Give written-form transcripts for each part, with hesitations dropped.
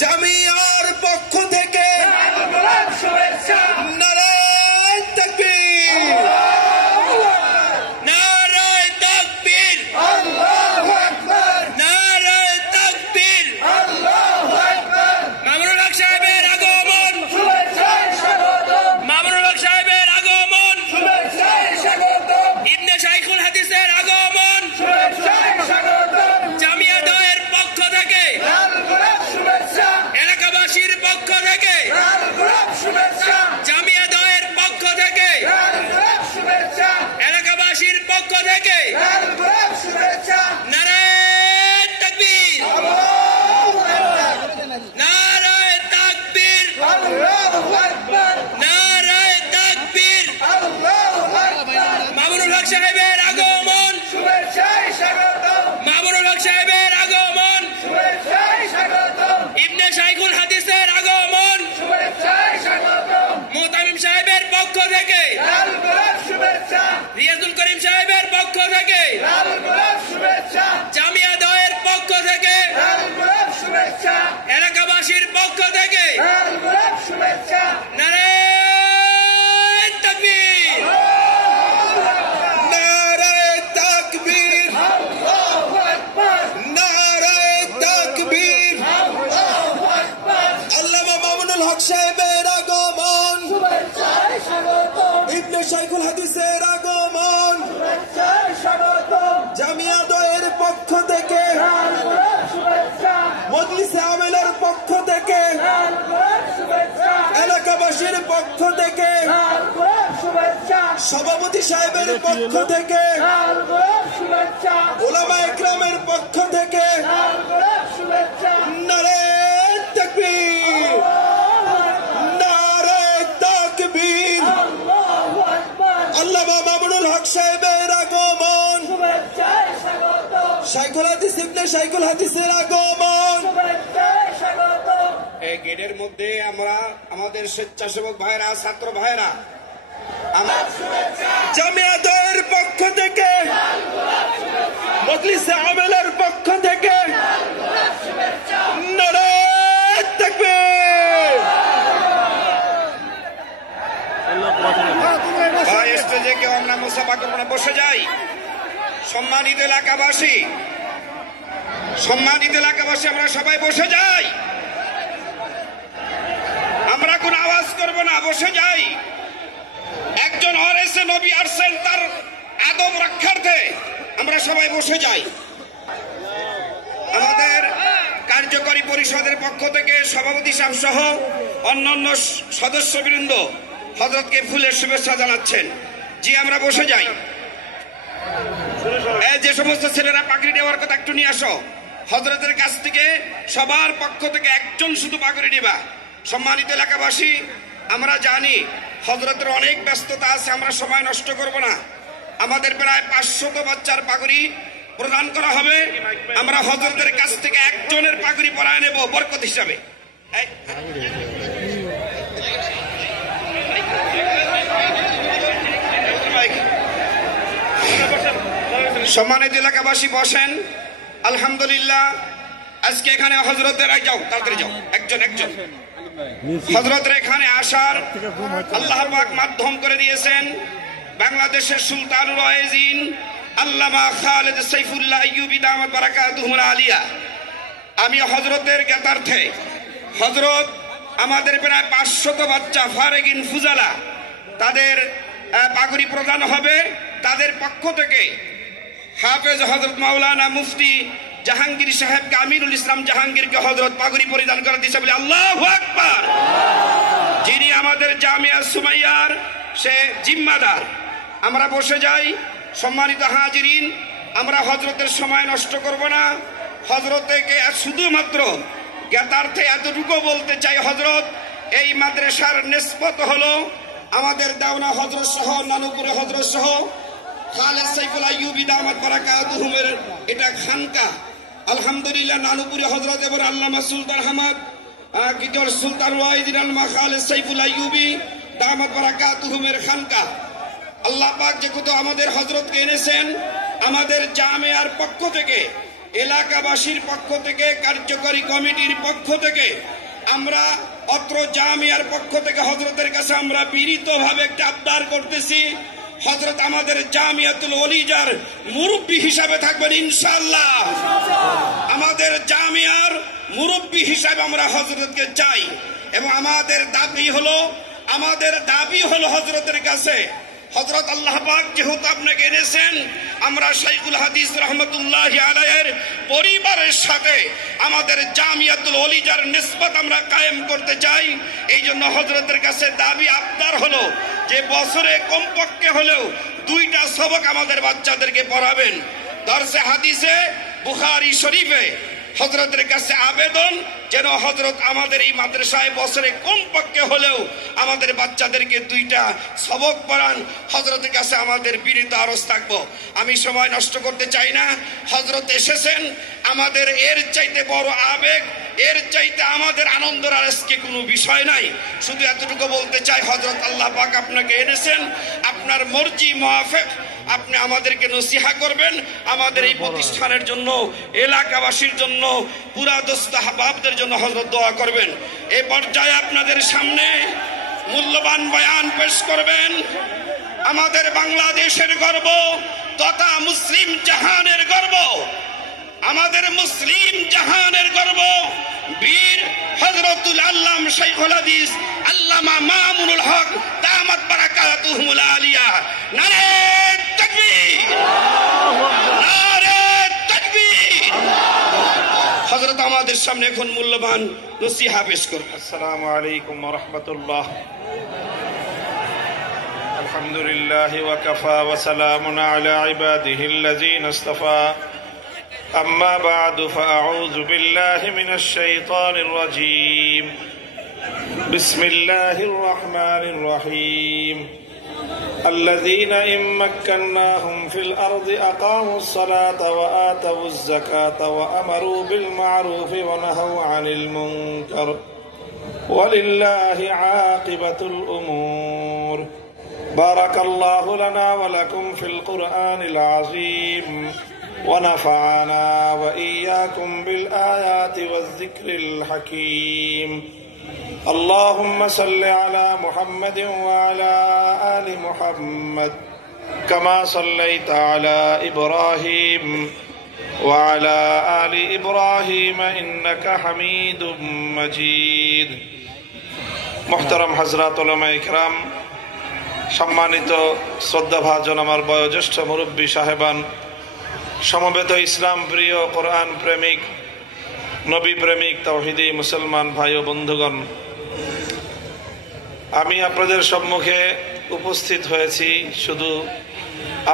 জামিয়ার পক্ষ থেকে শুভেচ্ছা। নারায়ে তাকবীর, নারায়ে তাকবীর, আল্লাহু আকবার, নারায়ে তাকবীর, আল্লাহু আকবার। মামুনুল হক সাহেবের আগমন, শুভেচ্ছায় স্বাগতম। মামুনুল হক সাহেবের আগমন, শুভেচ্ছায় স্বাগতম। ইবনে শাইখুল হাদিসের আগমন, শুভেচ্ছায় স্বাগতম। জামিয়া দয়ের পক্ষ থেকে লাল গোলাপ শুভেচ্ছা। এলাকাবাসীর পক্ষ থেকে লাল গোলাপ শুভেচ্ছা। জামিয়া দয়ের পক্ষ থেকে লাল গোলাপ শুভেচ্ছা। এলাকাবাসীর পক্ষ থেকে লাল গোলাপ শুভেচ্ছা। নারায়ে তাকবীর, আল্লাহু আকবার, নারায়ে তাকবীর, আল্লাহু আকবার, নারায়ে তাকবীর, আল্লাহু আকবার। মামুনুল হক সাহেবের আগমন, শুভেচ্ছায় স্বাগতম। মামুনুল হক সাহেবের আগমন, শুভেচ্ছায় স্বাগতম। ইবনে শাইখুল হাদিসের আগমন, শুভেচ্ছায় স্বাগতম। মুতামিম সাহেবের পক্ষ থেকে লাল গোলাপ শুভেচ্ছা। রিয়াজুল করিম সাহেবের পক্ষ থেকে লাল গোলাপ শুভেচ্ছা। জামিয়া দয়ের পক্ষ থেকে লাল গোলাপ শুভেচ্ছা। এলাকাবাসীর পক্ষ থেকে লাল গোলাপ শুভেচ্ছা। নারায়ে তাকবীর, নারায়ে তাকবীর, আল্লাহু আকবার, নারায়ে তাকবীর, আল্লাহু আকবার। আল্লামা মামুনুল হক সাহেবের আগমন, শুভেচ্ছায় স্বাগতম। ইবনে শাইখুল হাদিসের আগমন, শুভেচ্ছায় স্বাগতম। জামিয়া দয়ের পক্ষ থেকে লাল গোলাপ শুভেচ্ছা। মজলিসে আমেলের পক্ষ থেকে লাল গোলাপ শুভেচ্ছা। এলাকাবাসীর পক্ষ থেকে লাল গোলাপ শুভেচ্ছা। সভাপতি সাহেবের পক্ষ থেকে লাল গোলাপ শুভেচ্ছা। উলামা ইকরামের পক্ষ থেকে লাল গোলাপ শুভেচ্ছা। নারায়ে তাকবীর, নারায়ে তাকবীর, আল্লাহু আকবার। আল্লামা মামুনুল হক সাহেবের আগমন, শুভেচ্ছায় স্বাগতম। শাইখুল হাদিস ইবনে শাইখুল হাদিসের আগমন, শুভেচ্ছায় স্বাগতম। এই গেটের মধ্যে আমরা আমাদের স্বেচ্ছাসেবক ভাইরা, ছাত্র ভাইরা, জামিয়া দয়ের পক্ষ থেকে মজলিসে আমেলের পক্ষ থেকে নারায়ে তাকবীর। ভাই স্টেজে কেউ আমরা মুসাফা করবো না, বসে যাই। সম্মানিত এলাকাবাসী, সম্মানিত এলাকাবাসী, আমরা সবাই বসে যাই। আমরা কোন আওয়াজ করব না, বসে যাই। একজন হরেছে নবী আসছেন, তার আদব রক্ষার্থে আমরা সবাই বসে যাই। আমাদের কার্যকরী পরিষদের পক্ষ থেকে সভাপতি সাহেব সহ অন্যান্য সদস্যবৃন্দ হযরতকে ফুলের শুভেচ্ছা জানাচ্ছেন। জি, আমরা বসে যাই। যে সমস্ত ছেলেরা পাগড়ি নেওয়ার কথা একটু নিয়ে আসো। হযরতের কাছ থেকে সবার পক্ষ থেকে একজন শুধু পাগড়ি নেবা। সম্মানিত এলাকাবাসী, আমরা জানি হযরতের অনেক ব্যস্ততা আছে, আমরা সময় নষ্ট করব না। আমাদের প্রায় 500 বাচ্চার পাগড়ি প্রদান করা হবে। আমরা হযরতের কাছ থেকে একজনের পাগড়ি পরায় নেব বরকত হিসাবে। সম্মানিত এলাকাবাসী বসেন। আলহামদুলিল্লাহ, আজকে এখানে হযরতের যাও, তাড়াতাড়ি যাও, একজন একজন হযরতের এখানে আসার আল্লাহ পাক মাধ্যম করে দিয়েছেন বাংলাদেশের সুলতানুল ওয়াইজিন আল্লামা খালেদ সাইফুল্লাহ আইয়ুবী দামাত বারাকাতুহুল আলিয়া। আমি হযরতের জ্ঞাতার্থে হযরত আমাদের প্রায় 500 বাচ্চা ফারেগিন ফুজালা, তাদের পাগড়ি প্রদান হবে। তাদের পক্ষ থেকে হাফেজ হযরত মাওলানা মুফতি জাহাঙ্গীর সাহেবকে, আমিরুল ইসলাম জাহাঙ্গীরকে হযরত পাগড়ি পরিধান করা দিয়েছে বলে আল্লাহু আকবার। যিনি আমাদের জামিয়া সুমাইয়ার সে জিম্মাদার। আমরা বসে যাই। সম্মানিত হাজিরিন, আমরা হযরতের সময় নষ্ট করব না। হযরতকে শুধুমাত্র জ্ঞাতার্থে এতটুকু বলতে চাই, হযরত এই মাদ্রাসার নিসবত হলো আমাদের দেওনা হযরত সহ, নানুপুরে হযরত সহ খালেদ সাইফুল আইয়ুবী দামাত বারাকাতুহুমের এটা খানকা। আলহামদুলিল্লাহ, নানুপুরে হযরত এবং আল্লামা সুলতান আহমদ কিজর সুলতান ওয়াইজিন আল্লামা খালেদ সাইফুল আইয়ুবী দামাত বারাকাতুহুমের খানকা। আল্লাহ পাক যে কত আমাদের হযরতকে এনেছেন, আমাদের জামিয়ার পক্ষ থেকে এলাকাবাসীর পক্ষ থেকে, কার্যকরী কমিটির পক্ষ থেকে, আমরা অত্র জামিয়ার পক্ষ থেকে হযরতের কাছে আমরা বিনীতভাবে একটা আবদার করতেছি, হযরত আমাদের জামিয়াতুল ওলিজার মুরব্বী হিসাবে থাকবেন ইনশাআল্লাহ। আমাদের জামিয়ার মুরব্বী হিসাবে আমরা হযরতকে চাই এবং আমাদের দাবি হলো হযরতের কাছে, হযরত আল্লাহ পাক যেহেতু আপনাকে এনেছেন, আমরা শাইখুল হাদিস রাহমাতুল্লাহি আলাইহির পরিবারের সাথে আমাদের জামিয়াতুল ওলিজার নিসবত আমরা কায়েম করতে চাই। এই জন্য হযরতের কাছে দাবি আবদার হলো যে বছরে কমপক্ষে হলেও 2টা সবক আমাদের বাচ্চাদেরকে পড়াবেন। দরসে হাদিসে বুখারী শরীফে হযরতের কাছে আবেদন যেন হযরত আমাদের এই মাদ্রাসায় বছরে কমপক্ষে হলেও আমাদের বাচ্চাদেরকে 2টা সবক পড়ান। হযরতের কাছে আমাদের বিনীত আরজ থাকবো। আমি সময় নষ্ট করতে চাই না, হযরত এসেছেন, আমাদের এর চাইতে বড় আবেগ, এর চাইতে আমাদের আনন্দের আর আজকে কোনো বিষয় নাই। শুধু এতটুকু বলতে চাই, হযরত আল্লাহ পাক আপনাকে এনেছেন, আপনার মর্জি মুআফিক আপনি আমাদেরকে নসিহা করবেন, আমাদের এই প্রতিষ্ঠানের জন্য, এলাকাবাসীর জন্য, পুরা দোস্ত আহবাবদের জন্য হযরত দোয়া করবেন। এই পর্যায়ে আপনাদের সামনে মূল্যবান বয়ান পেশ করবেন আমাদের বাংলাদেশের গর্ব তথা মুসলিম জাহানের গর্ব, আমাদের মুসলিম জাহানের গর্ব বীর হযরতুল আল্লাম শাইখুল হাদিস আল্লামা মামুনুল হক দামাত বারাকাতুহুল আলিয়া। নারে তাকবীর, নারে তাকবীর। হযরত আমাদের সামনে এখন মূল্যবান নসিহা পেশ করবেন। আসসালামু আলাইকুম ওয়া রাহমাতুল্লাহ। আলহামদুলিল্লাহি ওয়া কাফা ওয়া সালামুন আলা ইবাদিহিল্লাযীনা ইসতাফা। أما بعد فأعوذ بالله من الشيطان الرجيم. بسم الله الرحمن الرحيم. الذين إن مكناهم في الأرض أقاموا الصلاة وآتوا الزكاة وأمروا بالمعروف ونهوا عن المنكر ولله عاقبة الأمور. بارك الله لنا ولكم في القرآن العظيم ونفعنا وإياكم بالآيات والذكر الحكيم. اللهم صل على محمد وعلى آل محمد كما صليت على إبراهيم وعلى آل إبراهيم إنك حميد مجيد. محترم حضرات علماء کرام, সম্মানিত শ্রদ্ধাভাজন আমার বয়োজ্যেষ্ঠ মুরব্বী সাহেবান, সমবেত ইসলাম প্রিয়, কোরআন প্রেমিক, নবী প্রেমিক, তাওহীদি মুসলমান ভাই ও বন্ধুগণ, আমি আপনাদের সম্মুখে উপস্থিত হয়েছি শুধু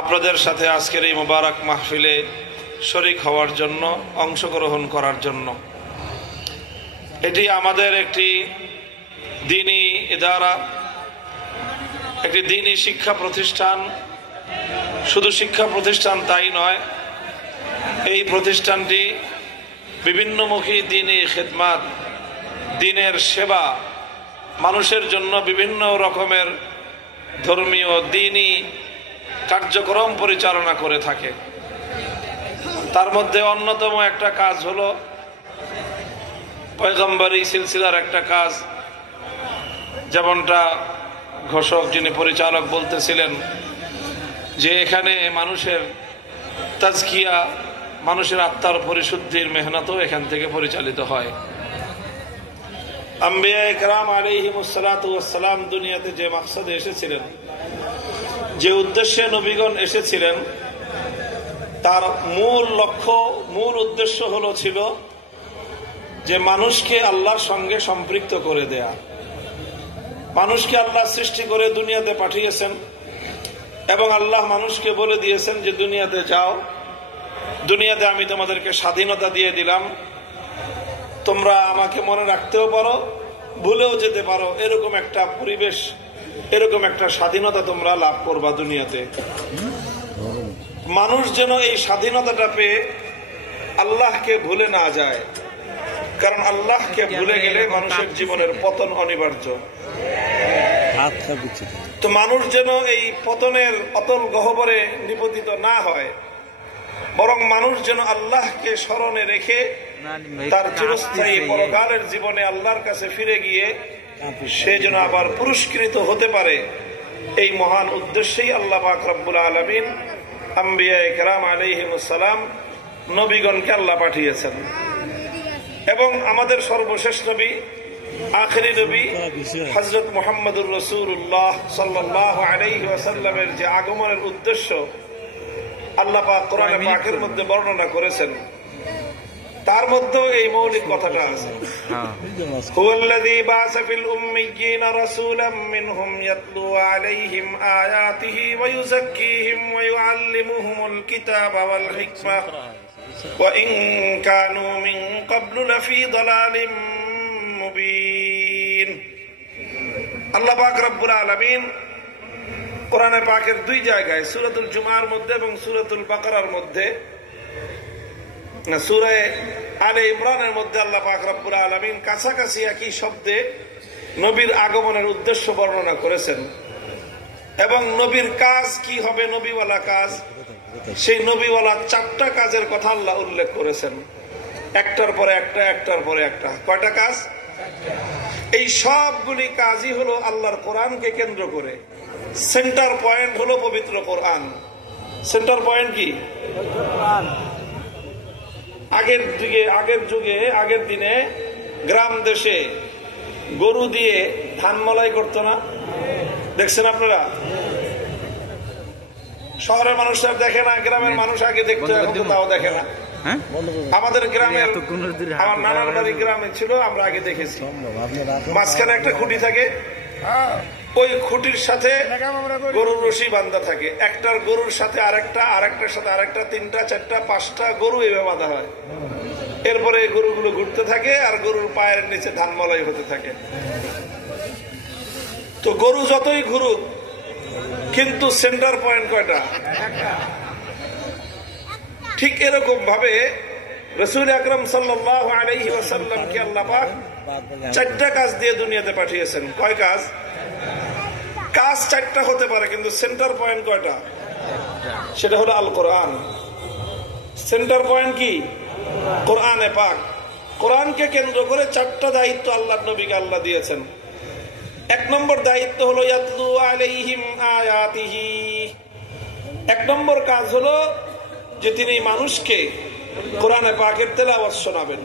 আপনাদের সাথে আজকের এই মোবারক মাহফিলে শরীক হওয়ার জন্য, অংশগ্রহণ করার জন্য। এটি আমাদের একটি দ্বীনি ইদারা, একটি দ্বীনি শিক্ষা প্রতিষ্ঠান। শুধু শিক্ষা প্রতিষ্ঠান তাই নয়, এই প্রতিষ্ঠানটি বিভিন্নমুখী দ্বীনি খিদমাত, দ্বীনের সেবা, মানুষের জন্য বিভিন্ন রকমের ধর্মীয় দ্বীনি কার্যক্রম পরিচালনা করে থাকে। তার মধ্যে অন্যতম একটা কাজ হলো পয়গম্বরী সিলসিলার একটা কাজ। যেমনটা ঘোষক, যিনি পরিচালক, বলতেছিলেন যে এখানে মানুষের তাজকিয়া, মানুষের আত্মার পরিশুদ্ধির মেহনতও এখান থেকে পরিচালিত হয়। আম্বিয়া ইকরাম আলাইহিমুস সালাতু ওয়াস সালাম দুনিয়াতে যে মাকসাদে এসেছিলেন, যে উদ্দেশ্যে নবীগণ এসেছিলেন, তার মূল লক্ষ্য, মূল উদ্দেশ্য ছিল যে মানুষকে আল্লাহর সঙ্গে সম্পৃক্ত করে দেয়া। মানুষকে আল্লাহ সৃষ্টি করে দুনিয়াতে পাঠিয়েছেন এবং আল্লাহ মানুষকে বলে দিয়েছেন যে দুনিয়াতে যাও, দুনিয়াতে আমি তোমাদেরকে স্বাধীনতা দিয়ে দিলাম, তোমরা আমাকে মনে রাখতেও পারো, ভুলেও যেতে পারো, এরকম একটা পরিবেশ, এরকম একটা স্বাধীনতা তোমরা লাভ করবা দুনিয়াতে। মানুষ যেন এই স্বাধীনতাটা পেয়ে আল্লাহকে ভুলে না যায়, কারণ আল্লাহকে ভুলে গেলে মানুষের জীবনের পতন অনিবার্য। তো মানুষ যেন এই পতনের অতল গহ্বরে নিপতিত না হয়, বরং মানুষ যেন আল্লাহকে স্মরণে রেখে তার চিরস্থায়ী পরকালের জীবনে আল্লাহর কাছে ফিরে গিয়ে সে যেন আবার পুরস্কৃত হতে পারে, এই মহান উদ্দেশ্যেই আল্লাহ পাক রব্বুল আলামিন আম্বিয়ায়ে কেরাম আলাইহিমুস সালাম নবীগণকে আল্লাহ পাঠিয়েছেন। এবং আমাদের সর্বশেষ নবী, আখেরি নবী হযরত মুহাম্মদুর রাসূলুল্লাহ সাল্লাল্লাহু আলাইহি ওয়াসাল্লামের যে আগমনের উদ্দেশ্য আল্লাহ পাক কোরআনে পাকের মধ্যে বর্ণনা করেছেন, তার মধ্যেও এই মৌলিক কথাটা আছে, হুয়াল্লাযী বা'আসা ফিল উম্মিয়্যিনা রাসূলাম মিনহুম ইয়াতলু আলাইহিম আয়াতিহি ওয়া ইউযাক্কিহিম ওয়া ইউআল্লিমুহুমুল কিতাবা ওয়াল হিকমাহ ওয়া ইন কানূ মিন ক্বাবলু লাফী দালালিম মুবিন। আল্লাহ পাক রব্বুল আলামিন কোরআনে পাকের দুই জায়গায়, সূরাতুল জুমার মধ্যে এবং সূরাতুল বাকারার মধ্যে, না সূরা আলে ইমরানের মধ্যে আল্লাহ পাক রব্বুল আলামিন কাছাকাছি একই শব্দে নবীর আগমনের উদ্দেশ্য বর্ণনা করেছেন এবং নবীর কাজ কি হবে, নবীওয়ালা কাজ, সেই নবীওয়ালা 4টা কাজের কথা আল্লাহ উল্লেখ করেছেন, একটার পরে একটা, একটার পরে একটা। কয়টা কাজ? এই সবগুলি কাজই হলো আল্লাহর কোরআনকে কেন্দ্র করে। সেন্টার পয়েন্ট হলো পবিত্র কোরআন। সেন্টার পয়েন্ট কি? আগের দিনে গ্রাম দেশে গরু দিয়ে ধান মলাই করতো না? দেখছেন আপনারা? শহরের মানুষরা দেখে না, গ্রামের মানুষ আগে দেখতো, এখন তো তাও দেখে না। আমাদের গ্রামের, আমার নানার বাড়ি গ্রামে ছিল, আমরা আগে দেখেছি মাঝখানে একটা খুঁটি থাকে, ওই খুঁটির সাথে গরুর রশি বাঁধা থাকে, একটার গরুর সাথে আরেকটা, আরেকটার সাথে আরেকটা, 3টা 4টা 5টা গরু এভাবে বাঁধা হয়। এরপরে গরুগুলো ঘুরতে থাকে আর গরুর পায়ের নিচে ধান মলাই হতে থাকে। তো গরু যতই ঘুরুক, কিন্তু সেন্টার পয়েন্ট কয়টা? ঠিক এরকম ভাবে রাসূল আকরাম সাল্লাল্লাহু আলাইহি ওয়াসাল্লামকে আল্লাহ পাক 4টা কাজ দিয়ে দুনিয়াতে পাঠিয়েছেন। কয় কাজ? কাজ 4টা হতে পারে, কিন্তু সেন্টার পয়েন্ট কয়টা? সেটা হলো আল কোরআন। সেন্টার পয়েন্ট কি? কোরআনে পাক। কোরআনকে কেন্দ্র করে 4টা দায়িত্ব আল্লাহর নবীকে আল্লাহ দিয়েছেন। 1 নম্বর দায়িত্ব হলো ইয়াতলু আলাইহিম আয়াতিহি। 1 নম্বর কাজ হলো যে তিনি মানুষকে কোরআনে পাকের তেলাওয়াত শোনাবেন।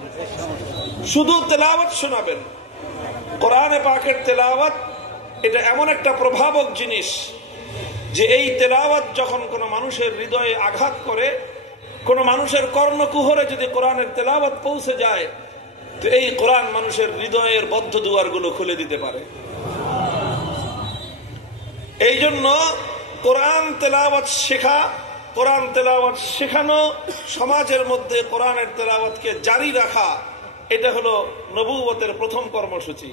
শুধু তেলাওয়াত শোনাবেন। কোরআনে পাকের তেলাওয়াত এটা এমন একটা প্রভাবক জিনিস যে এই তেলাওয়াত যখন কোনো মানুষের হৃদয়ে আঘাত করে, কোনো মানুষের কর্ণকুহরে যদি কোরআনের তেলাওয়াত পৌঁছে যায়, তো এই কোরআন মানুষের হৃদয়ের বদ্ধ দুয়ারগুলো খুলে দিতে পারে। এই জন্য কোরআন তেলাওয়াত শেখা, কোরআন তেলাওয়াত শেখানো, সমাজের মধ্যে কোরআনের তেলাওয়াতকে জারি রাখা, এটা হলো নবুয়তের প্রথম কর্মসূচি।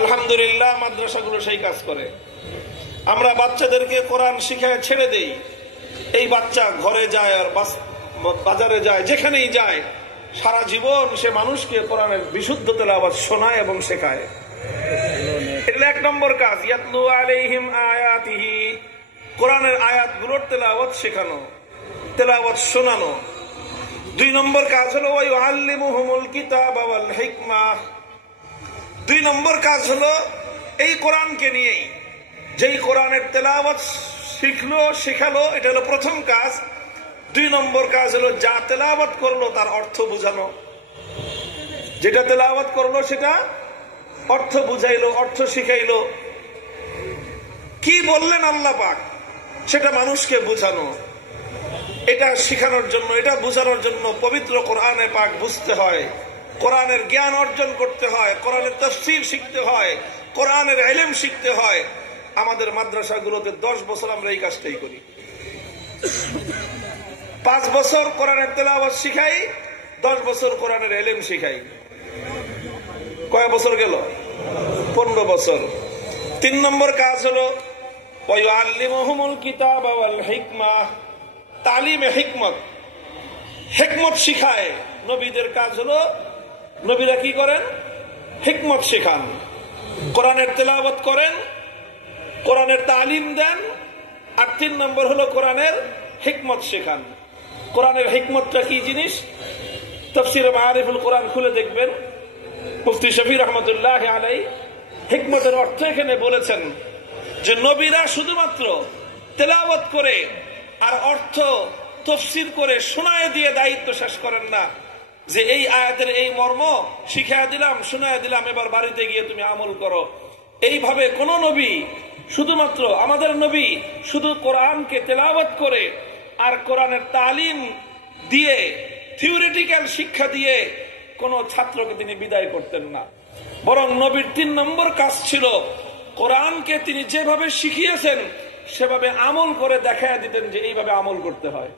আলহামদুলিল্লাহ মাদ্রাসাগুলো সেই কাজ করে। আমরা বাচ্চাদেরকে কোরআন শিখায় ছেড়ে দেই, এই বাচ্চা ঘরে যায় আর বাজারে যায়, যেখানেই যায়, সারা জীবন সে মানুষকে কোরআনের বিশুদ্ধ তেলাওয়াত শোনায় এবং শেখায়। এটা 1 নম্বর কাজ, ইয়াতলু আলাইহিম আয়াতিহি। কোরআনের আয়াতগুলোর তেলাওয়াত শেখানো, তেলাওয়াত শোনানো। 2 নম্বর কাজ হলো ওয়া ইউআল্লিমুহুমুল কিতাবা ওয়াল হিকমাহ। 2 নম্বর কাজ হলো এই কোরআনকে নিয়েই, যেই কোরআনের তেলাওয়াত শিখলো, শেখালো, এটা হলো প্রথম কাজ। 2 নম্বর কাজ হলো যা তেলাওয়াত করলো তার অর্থ বোঝানো। যেটা তেলাওয়াত করলো সেটা অর্থ বুঝাইলো, অর্থ শিখাইলো। কি বললেন আল্লাহ পাক সেটা মানুষকে বোঝানো। এটা শিখানোর জন্য, এটা বোঝানোর জন্য পবিত্র কোরআনে পাক বুঝতে হয়, কোরআনের জ্ঞান অর্জন করতে হয়, কোরআনের তাফসীর শিখতে হয়, কোরআনের ইলম শিখতে হয়। আমাদের মাদ্রাসাগুলোতে 10 বছর আমরা এই কাজটাই করি। 5 বছর কোরআনের তেলাওয়াত শিখাই, 10 বছর কোরআনের ইলম শিখাই। কয় বছর গেল? 15 বছর। 3 নম্বর কাজ হলো ওয়া ইউআল্লিমুহুমুল কিতাবা ওয়াল হিকমাহ। তালিমে হিকমত, হিকমত শিখায়। নবীদের কাজ হলো, নবীরা কি করেন? হিকমত শেখান, কোরআনের তেলাওয়াত করেন, কোরআনের তালিম দেন। আর 3 নম্বর হলো কোরআনের হিকমত শেখান। কোরআনের হিকমতটা কি জিনিস? তাফসীরে মাআরিফুল কোরআন খুলে দেখবেন, মুফতি শফি রহমতুল্লাহ আলাইহি হিকমতের অর্থ এখানে বলেছেন যে নবীরা শুধুমাত্র তেলাওয়াত করে আর অর্থ তাফসীর করে শোনায় দিয়ে দায়িত্ব শেষ করেন না, যে এই আয়াতের এই মর্ম শিখায় দিলাম, শোনায় দিলাম, এবার বাড়িতে গিয়ে তুমি আমল করো। এইভাবে কোন নবী, শুধুমাত্র আমাদের নবী শুধু কোরআনকে তেলাওয়াত করে আর কোরআনের তালিম দিয়ে, থিওরিটিক্যাল শিক্ষা দিয়ে কোন ছাত্রকে তিনি বিদায় করতেন না। বরং নবীর 3 নম্বর কাজ ছিল কোরআনকে তিনি যেভাবে শিখিয়েছেন সেভাবে আমল করে দেখায় দিতেন যে এইভাবে আমল করতে হয়।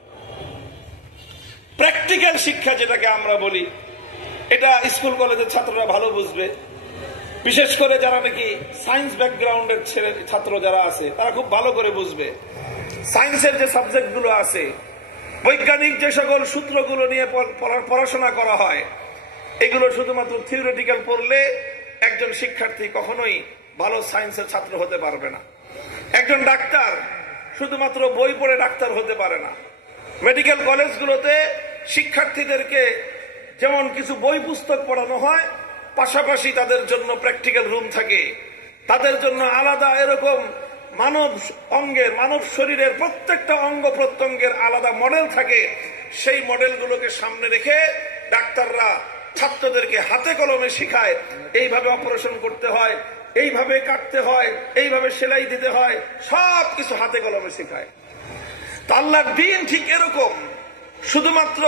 প্র্যাকটিক্যাল শিক্ষা যেটাকে আমরা বলি, এটা স্কুল কলেজের ছাত্ররা ভালো বুঝবে, বিশেষ করে যারা নাকি সায়েন্স ব্যাকগ্রাউন্ডের ছাত্র যারা আছে তারা খুব ভালো করে বুঝবে। সায়েন্সের যে সাবজেক্টগুলো আছে, বৈজ্ঞানিক যে সকল সূত্রগুলো নিয়ে পড়াশোনা করা হয়, এগুলো শুধুমাত্র থিওরিটিক্যাল পড়লে একজন শিক্ষার্থী কখনোই ভালো সায়েন্সের ছাত্র হতে পারবে না। একজন ডাক্তার শুধুমাত্র বই পড়ে ডাক্তার হতে পারে না। মেডিকেল কলেজগুলোতে শিক্ষার্থীদেরকে যেমন কিছু বই পুস্তক পড়ানো হয়, পাশাপাশি তাদের জন্য প্র্যাকটিক্যাল রুম থাকে, তাদের জন্য আলাদা এরকম মানব শরীরের প্রত্যেকটা অঙ্গ প্রত্যঙ্গের আলাদা মডেল থাকে। সেই মডেলগুলোকে সামনে রেখে ডাক্তাররা ছাত্রদেরকে হাতে কলমে শিখায়, এইভাবে অপারেশন করতে হয়, এইভাবে কাটতে হয়, এইভাবে সেলাই দিতে হয়, সবকিছু হাতে কলমে শেখায়। তো আল্লাহর দ্বীন ঠিক এরকম, শুধুমাত্র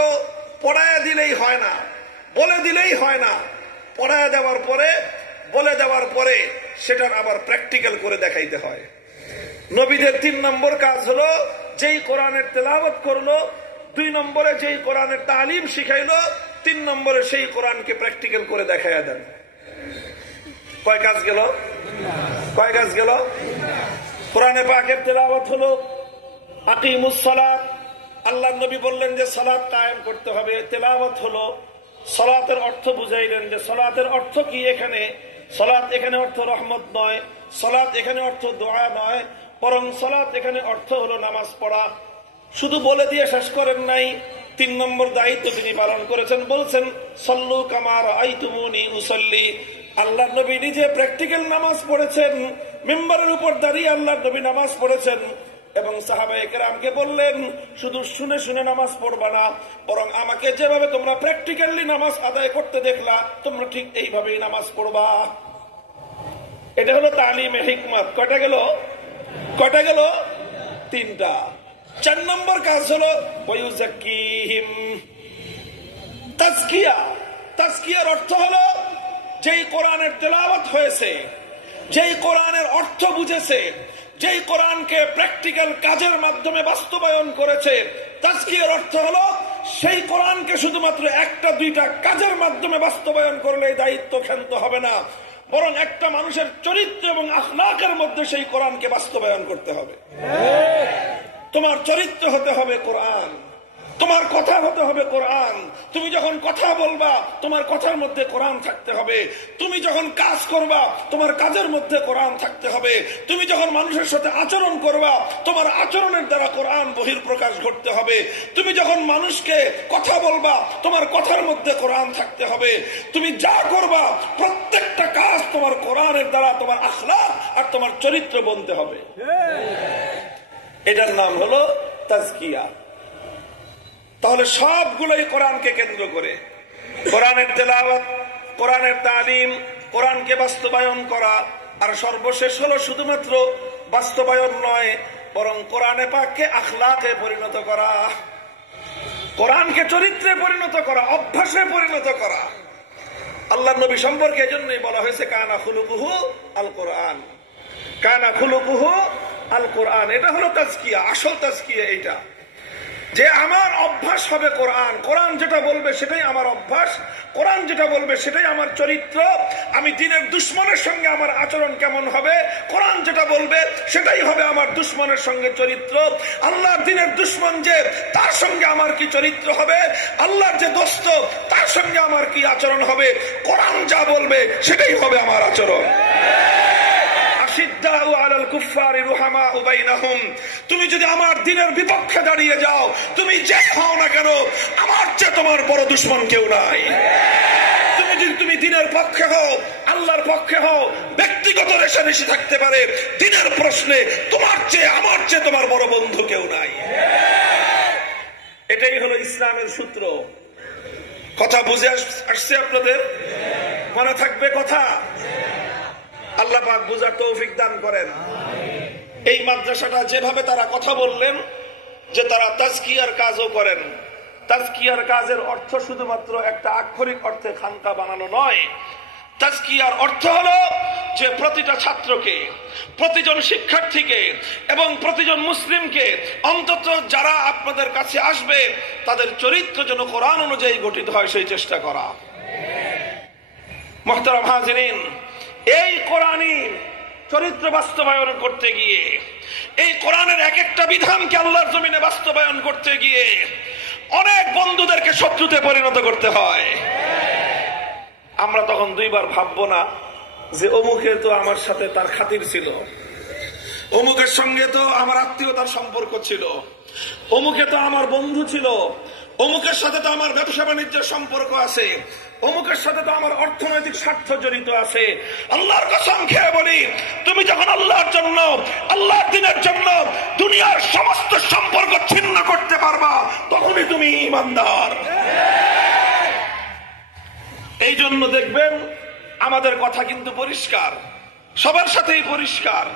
পড়ায়া দিলেই হয় না, বলে দিলেই হয় না, পড়ায়া দেওয়ার পরে, বলে দেওয়ার পরে সেটার আবার প্র্যাকটিক্যাল করে দেখাইতে হয়। নবীদের 3 নম্বর কাজ হলো যেই কোরআনের তেলাওয়াত করলো, 2 নম্বরে যেই কোরআনের তালিম শিখাইলো, 3 নম্বরে সেই কোরআনকে প্র্যাকটিক্যাল করে দেখাইয়া দেন। কয় কাজ গেল? কয় কাজ গেল? কোরআনে পাকের তেলাওয়াত হলো আকিমুস সালাত, আল্লাহর নবী বললেন যে সালাত কায়েম করতে হবে। তেলাওয়াত হলো সালাতের অর্থ বুঝাইলেন যে সালাতের অর্থ কি। এখানে সালাত এখানে অর্থ রহমত নয়, সালাত এখানে অর্থ দোয়া নয়, বরং সালাত এখানে অর্থ হলো নামাজ পড়া। শুধু বলে দিয়ে শেষ করেন নাই, 3 নম্বর দায়িত্ব তিনি পালন করেছেন, বলছেন সল্লু কামা রাআইতুমুনি উসাল্লি। আল্লাহর নবী নিজে প্র্যাকটিক্যাল নামাজ পড়েছেন, মিম্বারের উপর দাঁড়িয়ে আল্লাহর নবী নামাজ পড়েছেন এবং সাহাবায়ে কেরামকে বললেন শুধু শুনে শুনে নামাজ পড়বা না, বরং আমাকে যেভাবে তোমরা প্র্যাকটিক্যালি নামাজ আদায় করতে দেখলা তোমরা ঠিক এইভাবেই নামাজ পড়বা। এটা হলো তালিমে হিকমত। কয়টা গেল? কয়টা গেল? 3টা। 4 নম্বর কাজ হলো ওয়ায়ুযাক্কিহিম, তাজকিয়া। তাজকিয়ার অর্থ হলো যেই কোরআনের তেলাওয়াত হয়েছে, যেই কোরআনের অর্থ বুঝেছে, যেই কোরআনকে প্র্যাকটিক্যাল কাজের মাধ্যমে বাস্তবায়ন করেছে, তাজকিয়ার অর্থ হলো সেই কোরআনকে শুধুমাত্র 1টা-2টা কাজের মাধ্যমে বাস্তবায়ন করলে দায়িত্ব ক্ষান্ত হবে না, বরং একটা মানুষের চরিত্র এবং আখলাকের মধ্যে সেই কোরআনকে বাস্তবায়ন করতে হবে। তোমার চরিত্র হতে হবে কোরআন, তোমার কথা হতে হবে কোরআন। তুমি যখন কথা বলবা তোমার কথার মধ্যে কোরআন থাকতে হবে, তুমি যখন কাজ করবা তোমার কাজের মধ্যে কোরআন থাকতে হবে, তুমি যখন মানুষের সাথে আচরণ করবা তোমার আচরণের দ্বারা কোরআন বহিঃপ্রকাশ ঘটতে হবে, তুমি যখন মানুষকে কথা বলবা তোমার কথার মধ্যে কোরআন থাকতে হবে, তুমি যা করবা প্রত্যেকটা কাজ তোমার কোরআনের দ্বারা তোমার আখলাক আর তোমার চরিত্র বনতে হবে। এটার নাম হলো তাজকিয়া। তাহলে সবগুলোই কোরআনকে কেন্দ্র করে, কোরআনের তেলাওয়াত, কোরআনের তালিম, কোরআনকে বাস্তবায়ন করা, আর সর্বশেষ হলো শুধুমাত্র বাস্তবায়ন নয় বরং কোরআনে পাককে আখলাকে পরিণত করা, কোরআনকে চরিত্রে পরিণত করা, অভ্যাসে পরিণত করা। আল্লাহর নবী সম্পর্কে এজন্যই বলা হয়েছে কানা খুলুকুহু আল কোরআন, কানা খুলুকুহু আল কোরআন। এটা হলো তাজকিয়া, আসল তাজকিয়া এইটা, যে আমার অভ্যাস হবে কোরআন, কোরআন যেটা বলবে সেটাই আমার অভ্যাস, কোরআন যেটা বলবে সেটাই আমার চরিত্র। আমি দ্বীনের দুশমনের সঙ্গে আমার আচরণ কেমন হবে, কোরআন যেটা বলবে সেটাই হবে আমার দুশমনের সঙ্গে চরিত্র। আল্লাহর দ্বীনের দুশমন যে তার সঙ্গে আমার কি চরিত্র হবে, আল্লাহর যে দোস্ত তার সঙ্গে আমার কি আচরণ হবে, কোরআন যা বলবে সেটাই হবে আমার আচরণ। আশিদ্দাউ আলাল কুফফারি রুহামাউ বাইনাহুম, তুমি যদি আমার দ্বীনের বিপক্ষে দাঁড়িয়ে যাও, তুমি যে হও না কেন, আমার চেয়ে তোমার বড় দুশমন কেউ নাই। তুমি দ্বীনের পক্ষে হও, আল্লাহর পক্ষে হও, ব্যক্তিগত রেষারেষি থাকতে পারে, দ্বীনের প্রশ্নে তোমার চেয়ে আমার চেয়ে তোমার বড় বন্ধু কেউ নাই। এটাই হলো ইসলামের সূত্র। কথা বুঝে আসছে আপনাদের? মনে থাকবে কথা? আল্লাহ পাক বুঝার তৌফিক দান করেন। এই মাদ্রাসাটা যেভাবে তারা কথা বললেন যে তারা তাজকিয়ার কাজও করেন, তাজকিয়ার কাজের অর্থ শুধুমাত্র একটা আক্ষরিক অর্থে খানকা বানানো নয়। তাজকিয়ার অর্থ হলো যে প্রতিটা ছাত্রকে, প্রতিজন শিক্ষার্থীকে এবং প্রতিজন মুসলিমকে, অন্তত যারা আপনাদের কাছে আসবে, তাদের চরিত্র যেন কোরআন অনুযায়ী গঠিত হয় সেই চেষ্টা করা। মুহতারাম হাজিরিন, এই কোরআনী চরিত্র বাস্তবায়ন করতে গিয়ে, এই কোরআনের এক একটা বিধানকে আল্লাহর জমিনে বাস্তবায়ন করতে গিয়ে অনেক বন্ধুদেরকে শত্রুতে পরিণত করতে হয়। আমরা তখন দুইবার ভাববো না যে অমুকে তো আমার সাথে তার খাতির ছিল, অমুকের সঙ্গে তো আমার আত্মীয়তার সম্পর্ক ছিল, অমুকে তো আমার বন্ধু ছিল, অমুকের সাথে তো আমার ব্যবসা বাণিজ্যের সম্পর্ক আছে, অমুকের সাথে তো আমার অর্থনৈতিক স্বার্থ জড়িত আছে। আল্লাহর কসম খেয়ে বলি, তুমি যখন আল্লাহর জন্য, আল্লাহর দ্বীনের জন্য দুনিয়ার সমস্ত সম্পর্ক ছিন্ন করতে পারবা, তখনই তুমি ঈমানদার। এই জন্য দেখবেন আমাদের কথা কিন্তু পরিষ্কার, সবার সাথেই পরিষ্কার।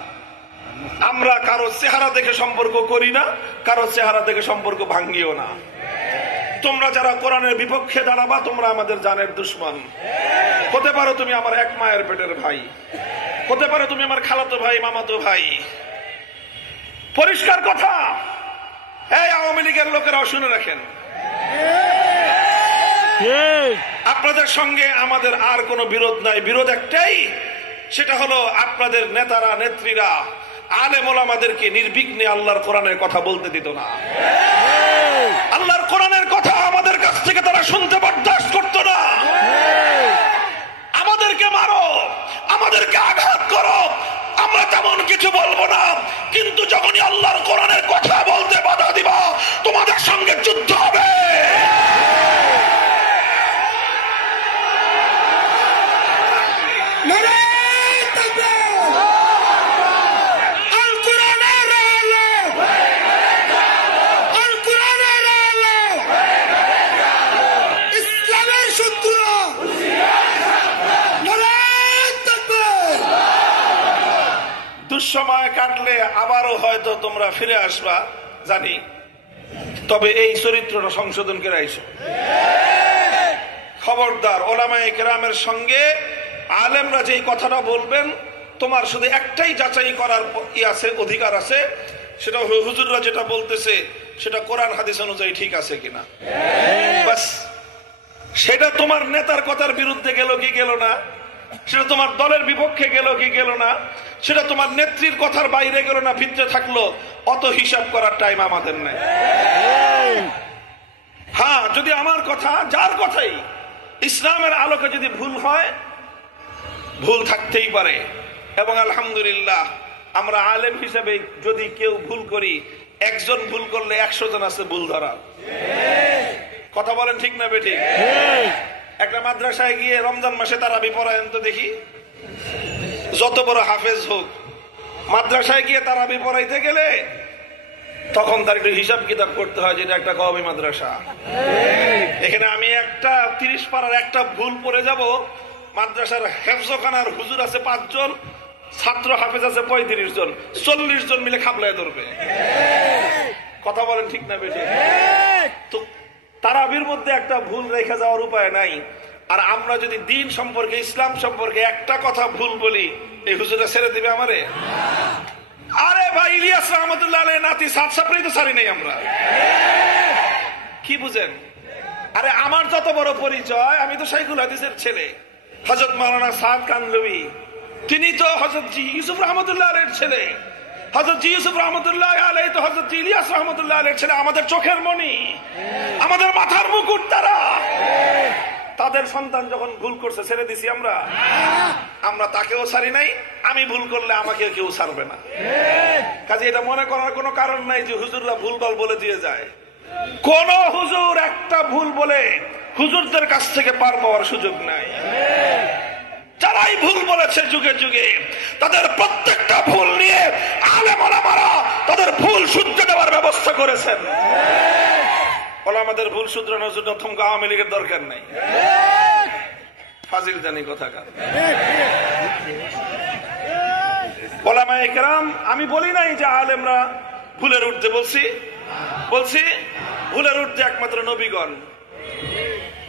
আমরা কারো চেহারা দেখে সম্পর্ক করি না, কারো চেহারা দেখে সম্পর্ক ভাঙ্গিও না। তোমরা যারা কোরআনের বিপক্ষে দাঁড়াবা, তোমরা আমাদের জানের দুশমন। হতে পারো তুমি আমার এক মায়ের পেটের ভাই, হতে পারো তুমি আমার খালাতো ভাই, মামাতো ভাই। পরিষ্কার কথা। এই আওয়ামী লীগের লোকেরাও শুনে রাখেন, আপনাদের সঙ্গে আমাদের আর কোনো বিরোধ নাই। বিরোধ একটাই, সেটা হলো আপনাদের নেতারা, নেত্রীরা, আলেম ওলামাদেরকে নির্বিঘ্নে আল্লাহর কোরআনের কথা বলতে দিত না। আল্লাহর কোরআনের কথা আমাদের কাছ থেকে তারা শুনতে বরদাস্ত করত না। আমাদেরকে মারো, আমাদেরকে আঘাত করো, আমরা তেমন কিছু বলবো না, কিন্তু যখনই আল্লাহর কোরআনের কথা বলতে বাধা দিবা, তোমাদের সঙ্গে যুদ্ধ হবে। দুঃসময় কাটলে আবারও হয়তো তোমরা ফিরে আসবা জানি, তবে এই চরিত্রটা সংশোধন করে আইসো। খবরদার, ওলামায়ে কেরামের সঙ্গে আলেমরা যেই কথাটা বলবেন, তোমার শুধু একটাই যাচাই করার আছে, অধিকার আছে, সেটা হুজুররা যেটা বলতেছে সেটা কোরআন হাদিস অনুযায়ী ঠিক আছে কিনা। বাস, সেটা তোমার নেতার কথার বিরুদ্ধে গেল কি গেল না, সেটা তোমার দলের বিপক্ষে গেল কি গেল না, সেটা তোমার নেত্রীর কথার বাইরে গেল না, ভিতরে থাকলো, অত হিসাব করার টাইম আমাদের নাই। হ্যাঁ, যদি আমার কথা, যার কথাই ইসলামের আলোকে যদি ভুল হয়, ভুল থাকতেই পারে, এবং আলহামদুলিল্লাহ আমরা আলেম হিসেবে যদি কেউ ভুল করি, একজন ভুল করলে 100 জন আছে ভুল ধরার। কথা বলেন ঠিক না বেঠিক? একটা মাদ্রাসায় গিয়ে রমজান মাসে তারাবি পড়ায়েন তো দেখি, যত বড় হাফেজ হোক, মাদ্রাসায় গিয়ে তারাবি পড়াইতে গেলে তখন তার একটু হিসাব কিতাব করতে হয়, যেটা একটা কওমি মাদ্রাসা। এখানে আমি একটা 30 পাড়ার একটা ভুল পড়ে যাব, মাদ্রাসার হেফজখানার হুজুর আছে 5 জন, ছাত্র হাফেজ আছে 35 জন, 40 জন মিলে খাবলায় ধরবে। কথা বলেন ঠিক না বেঠিক? তো তারাবির মধ্যে একটা ভুল রেখে যাওয়ার উপায় নাই। আর আমরা যদি দিন সম্পর্কে, ইসলাম সম্পর্কে একটা কথা ভুল বলি, এই হুজুরা ছেড়ে দিবে আমারে? আরে ভাই, ইলিয়াস রহমতুল্লাহ আলাইহির নাতি সাত সাপড়েই তো ছাড়ি নাই আমরা। কি বুঝেন? আরে আমার যত বড় পরিচয়, আমি তো শাইখুল হাদিসের ছেলে, হযরত মাওলানা সাদ কানলভি, তিনি তো হযরত জি ইউসুফ রহমতুল্লাহ আলাইহির ছেলে, হযরত জি ইউসুফ রহমতুল্লাহ আলাইহি তো হযরত ইলিয়াস রহমতুল্লাহ আলাইহির ছেলে, আমাদের চোখের মণি, আমাদের মাথার মুকুট তারা। তাদের সন্তান যখন ভুল করছে ছেড়ে দিছি আমরা? আমরা তাকেও ছাড়ি নাই, আমি ভুল করলে আমাকে কেউ ছাড়বে না। কাজে এটা মনে করার কোনো কারণ নাই যে হুজুররা ভুলভাল বলে দিয়ে যায়। কোন হুজুর একটা ভুল বলে হুজুরদের কাছ থেকে পার পাওয়ার সুযোগ নাই। যারাই ভুল বলেছে যুগে যুগে তাদের প্রত্যেকটা ভুল নিয়ে আলেম ওলামারা তাদের ভুল শুধরে দেওয়ার ব্যবস্থা করেছেন। ওলামাদের ভুল শুধরানোর জন্য থমকা আওয়ামী লীগের দরকার নাই। ফাজিল জানি কথাকার। ওলামায়ে কেরাম, আমি বলি নাই যে আলেমরা ভুলের ঊর্ধ্বে, বলছি ভুলের ঊর্ধ্বে একমাত্র নবীগণ,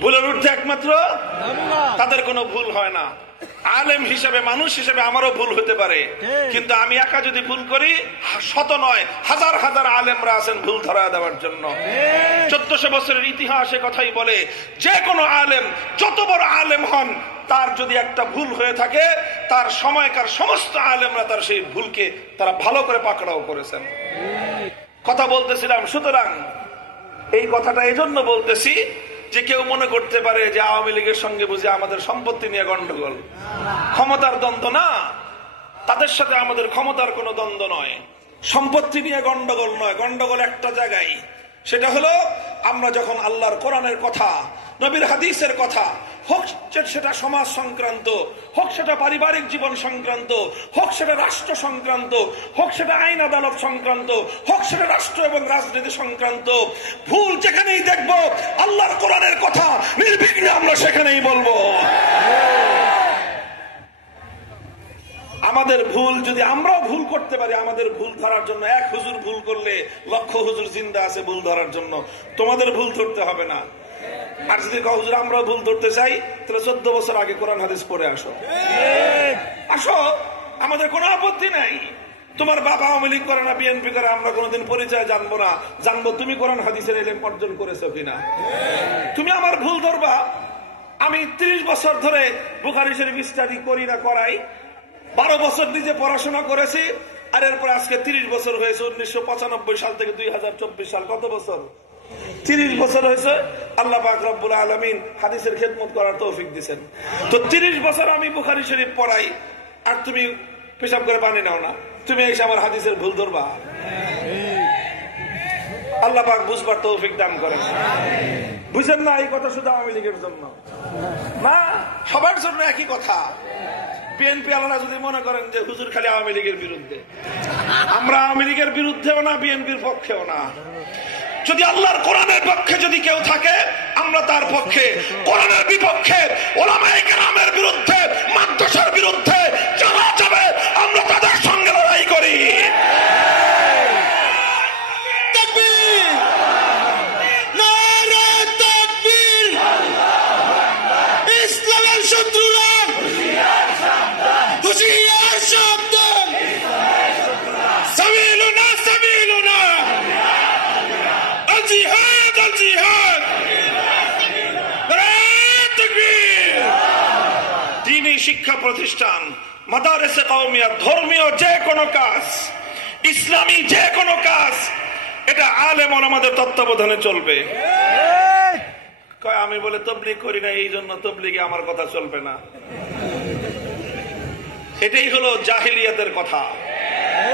ভুলের ঊর্ধ্বে একমাত্র তাদের কোনো ভুল হয় না। আলেম হিসেবে, মানুষ হিসেবে আমারও ভুল হতে পারে, কিন্তু আমি একা যদি ভুল করি, শত নয় হাজার হাজার আলেমরা আছেন ভুল ধরা দেওয়ার জন্য। 1400 বছরের ইতিহাসে কথাই বলে, যে কোনো আলেম যত বড় আলেম হন, তার যদি একটা ভুল হয়ে থাকে, তার সময়কার সমস্ত আলেমরা তার সেই ভুলকে তারা ভালো করে পাকড়াও করেছেন। কথা বলতেছিলাম, সুতরাং এই কথাটা এই জন্য বলতেছি যে কেউ মনে করতে পারে যে আওয়ামী লীগের সঙ্গে বুঝে আমাদের সম্পত্তি নিয়ে গন্ডগোল, ক্ষমতার দ্বন্দ্ব না। তাদের সাথে আমাদের ক্ষমতার কোনো দ্বন্দ্ব নয়, সম্পত্তি নিয়ে গন্ডগোল নয়। গন্ডগোল একটা জায়গায়, সেটা হলো আমরা যখন আল্লাহর কোরআনের কথা, নবীর হাদিসের কথা, হোক সেটা সমাজ সংক্রান্ত, হোক সেটা পারিবারিক জীবন সংক্রান্ত, হোক সেটা রাষ্ট্র সংক্রান্ত, হোক সেটা আইন আদালত সংক্রান্ত, হোক সেটা রাষ্ট্র এবং রাজনীতি সংক্রান্ত, ভুল যেখানেই দেখবো আল্লাহর কোরআনের কথা নির্বিঘ্নে আমরা সেখানেই বলবো। আমাদের ভুল যদি আমরাও ভুল করতে পারি, আমাদের ভুল ধরার জন্য এক হুজুর ভুল করলে লক্ষ হুজুর জিন্দা আছে ভুল ধরার জন্য। তোমাদের ভুল ধরতে হবে না। আর যদি হুজুর আমরা ভুল ধরতে চাই, তাহলে 14 বছর আগে কোরআন হাদিস পড়ে আসো, আমাদের কোনো আপত্তি নাই। তোমার বাবা আওয়ামী লীগ করে না, বিএনপি করে, আমরা কোনোদিন পরিচয় জানবো না, জানবো তুমি কোরআন হাদিসের ইলম অর্জন করেছো কিনা। তুমি আমার ভুল ধরবা। আমি 30 বছর ধরে বুখারী শরীফ স্টাডি করি না করাই, 12 বছর নিজে পড়াশোনা করেছি, আর এরপর আজকে 30 বছর হয়েছে। 1995 সাল থেকে 2024 সাল, কত বছর? 30 বছর হয়েছে। আল্লাহ পাক রব্বুল আলামিন হাদিসের খেদমত করার তৌফিক দিয়েছেন। তো 30 বছর আমি বুখারী শরীফ পড়াই, আর তুমি পেশাব করে পানি নাও না, তুমি এসে আমার হাদিসের ভুল ধরবা? আল্লাহ পাক বুঝবার তৌফিক দান করেন। বুঝেন না? এই কথা শুধু আওয়ামী লীগের জন্য না, সবার জন্য একই কথা। বিএনপি আলাদা যদি মনে করেন যে হুজুর খালি আওয়ামী লীগের বিরুদ্ধে, আমরা আওয়ামী লীগের বিরুদ্ধেও না, বিএনপির পক্ষেও না। যদি আল্লাহর কোরআনের পক্ষে যদি কেউ থাকে, আমরা তার পক্ষে। কোরআনের বিপক্ষে, ওলামায়ে কেরামের বিরুদ্ধে, মাদ্রাসার বিরুদ্ধে যারা যাবে, আমরা তাদের সঙ্গে লড়াই করি। ইসলামের শত্রুরা হুঁশিয়ার সাবধান, সাবিলুনা সাবিলুনা, আল জিহাদ আল জিহাদ, তাকবীর। দ্বীনি শিক্ষা প্রতিষ্ঠান, মাদারেসে কওমিয়া, ধর্মীয় যে কোনো কাজ, ইসলামী যে কোনো কাজ, এটা আলেম ওলামাদের তত্ত্বাবধানে চলবে। আমি বলে তবলিগ করি না, এই জন্য তবলিগে আমার কথা চলবে না। এটাই হলো জাহিলিয়াতের কথা,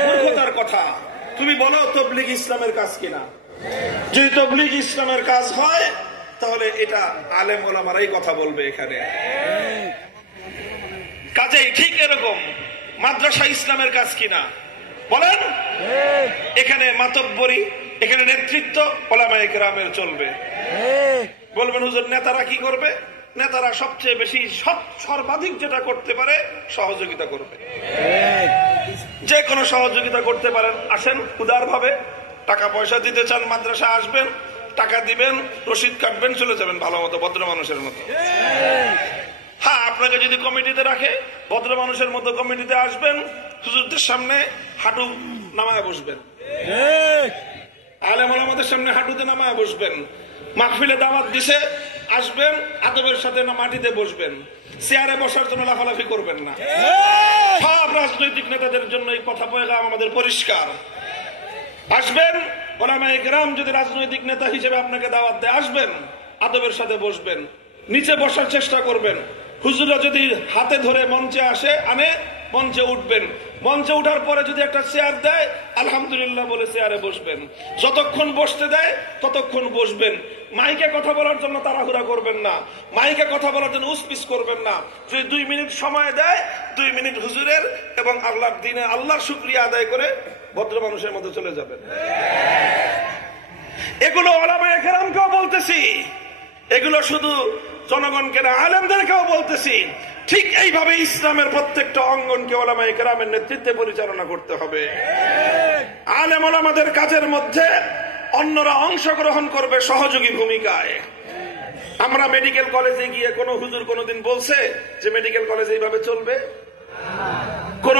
মূর্খতার কথা। তুমি বলো তবলিগ ইসলামের কাজ কিনা। যদি তবলিগ ইসলামের কাজ হয়, তাহলে এটা আলেম ওলামারাই কথা বলবে এখানে। কাজেই ঠিক এরকম মাদ্রাসা ইসলামের কাজ কিনা বলেন। এখানে মাতব্বরি, এখানে নেতৃত্ব ওলামায়ে কেরামের চলবে। বলবেন হুজুর নেতারা কি করবে? নেতারা সবচেয়ে বেশি সর্বাধিক যেটা করতে পারে সহযোগিতা করবে। যে কোনো সহযোগিতা করতে পারেন। আসেন উদারভাবে, টাকা পয়সা দিতে চান, মাদ্রাসা আসবেন, টাকা দিবেন, রসিদ কাটবেন, চলে যাবেন ভালো মতো, ভদ্র মানুষের মতো। হ্যাঁ, আপনাকে যদি কমিটিতে রাখে, ভদ্র মানুষের মতো কমিটিতে আসবেন, হুজুরদের সামনে হাঁটু নামায় বসবেন, আলেম ওলামাদের সামনে হাঁটুতে নামায় বসবেন। মাহফিলে দাওয়াত দিছে, আসবেন, আদবের সাথে মাটিতে বসবেন, চেয়ারে বসার জন্য লাফালাফি করবেন না। সব রাজনৈতিক নেতাদের জন্য এই কথা পয়গাম আমাদের পরিষ্কার। আসবেন, ওলামায়ে কেরাম যদি রাজনৈতিক নেতা হিসেবে আপনাকে দাওয়াত দেয়, আসবেন, আদবের সাথে বসবেন, নিচে বসার চেষ্টা করবেন। হুজুরা যদি হাতে ধরে মঞ্চে আনে মঞ্চে উঠবেন। মঞ্চে উঠার পরে যদি একটা চেয়ার দেয় আলহামদুলিল্লাহ বলে চেয়ারে বসবেন। যতক্ষণ বসতে দেয় ততক্ষণ বসবেন। মাইকে কথা বলার জন্য তাড়াহুড়া করবেন না, মাইকে কথা বলার জন্য উসপিস করবেন না। যদি 2 মিনিট সময় দেয় 2 মিনিট হুজুরের এবং আল্লাহর দিনে আল্লাহর শুকরিয়া আদায় করে ভদ্র মানুষের মধ্যে চলে যাবেন। এগুলো উলামায়ে কেরামকেও বলতেছি, এগুলো শুধু জনগণকে না, আলেমদেরকেও বলতেছি। ঠিক এইভাবে ইসলামের প্রত্যেকটা অঙ্গনকে উলামায়ে কেরামের নেতৃত্বে পরিচালনা করতে হবে। আলেম ওলামাদের কাজের মধ্যে অন্যরা অংশগ্রহণ করবে সহযোগী ভূমিকায়। আমরা মেডিকেল কলেজে গিয়ে কোন হুজুর কোনদিন বলছে যে মেডিকেল কলেজ এইভাবে চলবে? কোন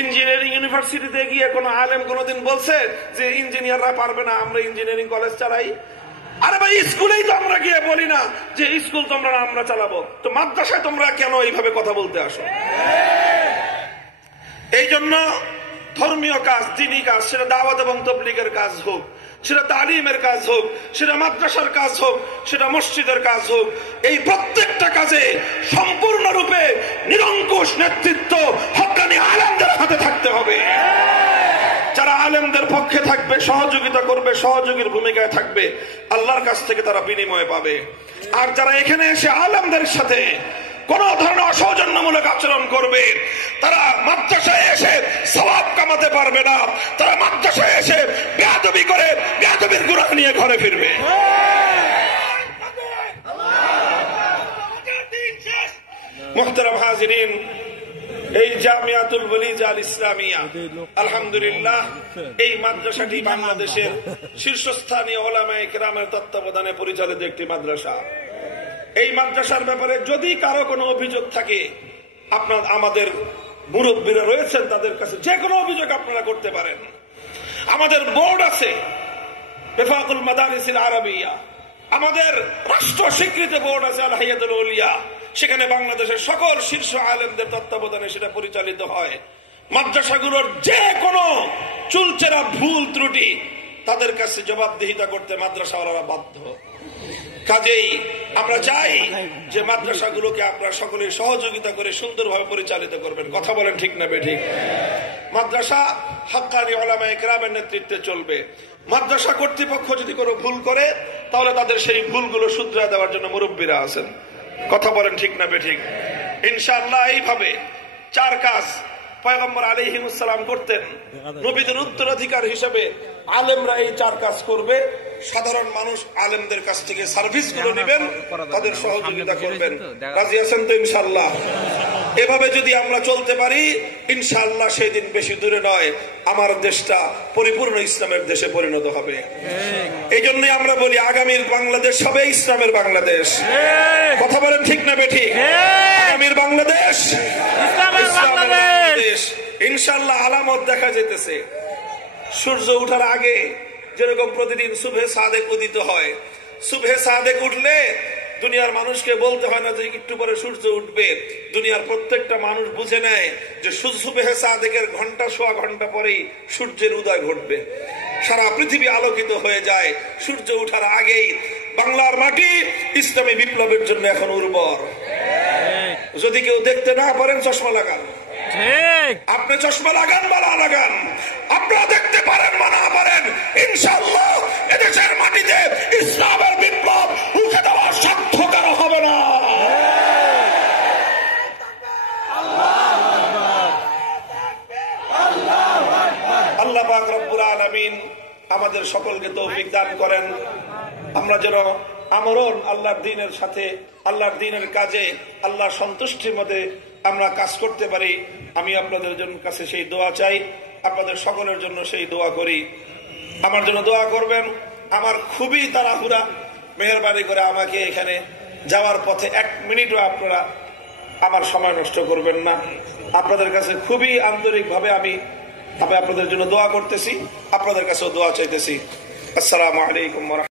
ইঞ্জিনিয়ারিং ইউনিভার্সিটিতে গিয়ে কোন আলেম কোনদিন বলছে যে ইঞ্জিনিয়াররা পারবে না, আমরা ইঞ্জিনিয়ারিং কলেজ চালাই? আরে ভাই, স্কুলেই তো আমরা গিয়ে বলি না যে স্কুল তোমরা না আমরা চালাবো, তো মাদ্রাসায় তোমরা কেন এইভাবে কথা বলতে আসো? এই জন্য ধর্মীয় কাজ, দ্বীনি কাজ, সেটা দাওয়াত এবং তাবলীগের কাজ হোক, সেটা তালিমের কাজ হোক, সেটা মাদ্রাসার কাজ হোক, সেটা মসজিদের কাজ হোক, এই প্রত্যেকটা কাজে সম্পূর্ণরূপে নিরঙ্কুশ নেতৃত্ব হক্কানি আলেমদের হাতে থাকতে হবে। যারা আলেমদের পক্ষে থাকবে, সহযোগিতা করবে, সহযোগীর ভূমিকায় থাকবে, আল্লাহর কাছ থেকে তারা বিনিময় পাবে। আর যারা এখানে এসে আলেমদের সাথে কোন ধরনের অসৌজন্যমূলক আচরণ করবে, তারা মাদ্রাসায় এসে সওয়াব কামাতে পারবে না, তারা মাদ্রাসায় এসে বেয়াদবি করে বেয়াদবির গুনাহ নিয়ে ঘরে ফিরবে। মুহতারাম হাজিরিন, এই জামিয়াতুল ওয়ালিজ আল ইসলামিয়া আলহামদুলিল্লাহ, এই মাদ্রাসাটি বাংলাদেশের শীর্ষস্থানীয় উলামায়ে কেরামের তত্ত্বাবধানে পরিচালিত একটি মাদ্রাসা। এই মাদ্রাসার ব্যাপারে যদি কারো কোনো অভিযোগ থাকে, আমাদের মুরব্বীরা রয়েছেন, তাদের কাছে যে কোনো অভিযোগ আপনারা করতে পারেন। আমাদের বোর্ড আছে, বিফাকুল মাদারিসিল আরাবিয়া, আমাদের রাষ্ট্র স্বীকৃত বোর্ড আছে আল হাইয়াতুল উলিয়া, সেখানে বাংলাদেশের সকল শীর্ষ আলেমদের তত্ত্বাবধানে সেটা পরিচালিত হয়। মাদ্রাসাগুলোর যে কোনো চুলচেরা ভুল ত্রুটি তাদের কাছে জবাবদিহিতা করতে মাদ্রাসাওয়ালারা বাধ্য। কাজেই আমরা চাই যে মাদ্রাসাগুলোকে আপনারা সকলে সহযোগিতা করে সুন্দরভাবে পরিচালিত করবেন। কথা বলেন ঠিক না বেঠিক? মাদ্রাসা হক্কানি উলামায়ে কেরামের নেতৃত্বে চলবে। মাদ্রাসা কর্তৃপক্ষ যদি কোনো ভুল করে, তাহলে তাদের সেই ভুলগুলো শুধরে দেওয়ার জন্য মুরব্বীরা আছেন। কথা বলেন ঠিক না বেঠিক? ইনশাআল্লাহ এইভাবে 4 কাজ পয়গম্বর আলাইহিস সালাম করতেন। নবীদের উত্তরাধিকার হিসেবে আলেমরা এই 4 কাজ করবে। সাধারণ মানুষ আলেমদের কাছ থেকে সার্ভিস গুলো নেবেন, তাদের সহযোগিতা করবেন। রাজি আছেন তো ইনশাআল্লাহ? এভাবে যদি আমরা চলতে পারি, ইনশাআল্লাহ সেই দিন বেশি দূরে নয়, আমার দেশটা পরিপূর্ণ ইসলামের দেশে পরিণত হবে। এই জন্যই আমরা বলি আগামীর বাংলাদেশ হবে ইসলামের বাংলাদেশ। কথা বলেন ঠিক না বেঠিক? আগামীর বাংলাদেশ ইসলামের বাংলাদেশ। ইনশাআল্লাহ আলামত দেখা যেতেছে। সূর্য ওঠার আগে যেরকম প্রতিদিন সুবহে সাদেক উদিত হয়, সুবহে সাদেক উঠলে দুনিয়ার মানুষকে বলতে হয় না যে একটু পরে সূর্য উঠবে। দুনিয়ার প্রত্যেকটা মানুষ বুঝে নেয় যে সুবহে সাদেকের সোয়া ঘন্টা পরেই সূর্যের উদয় ঘটবে। সারা পৃথিবী আলোকিত হয়ে যায় সূর্য উঠার আগেই। বাংলার মাটি ইসলামী বিপ্লবের জন্য এখন উর্বর। যদি কেউ দেখতে না পারেন, চশমা লাগান। আপনি চশমা লাগান বা না লাগান, আপনারা দেখতে পারেন বা না পারেন, ইনশাআল্লাহ এদেশের মাটিতে ইসলামের বিপ্লব রুখে দেওয়ার সাধ্য কারো হবে না। আল্লাহ পাক রব্বুল আলামিন আমাদের সকলকে তৌফিক দান করেন। আমরা যেন আমরণ আল্লাহর দ্বীনের সাথে, আল্লাহর দ্বীনের কাজে, আল্লাহর সন্তুষ্টির মধ্যে আমরা কাজ করতে পারি। আমি আপনাদের জন্য কাছে সেই দোয়া চাই, আপনাদের সকলের জন্য সেই দোয়া করি। আমার জন্য দোয়া করবেন। আমার খুবই তাড়াহুড়া, মেহেরবানি করে আমাকে এখানে যাওয়ার পথে 1 মিনিটও আপনারা আমার সময় নষ্ট করবেন না। আপনাদের কাছে খুবই আন্তরিকভাবে আমি আপনাদের জন্য দোয়া করতেছি, আপনাদের কাছেও দোয়া চাইতেছি। আসসালামু আলাইকুম।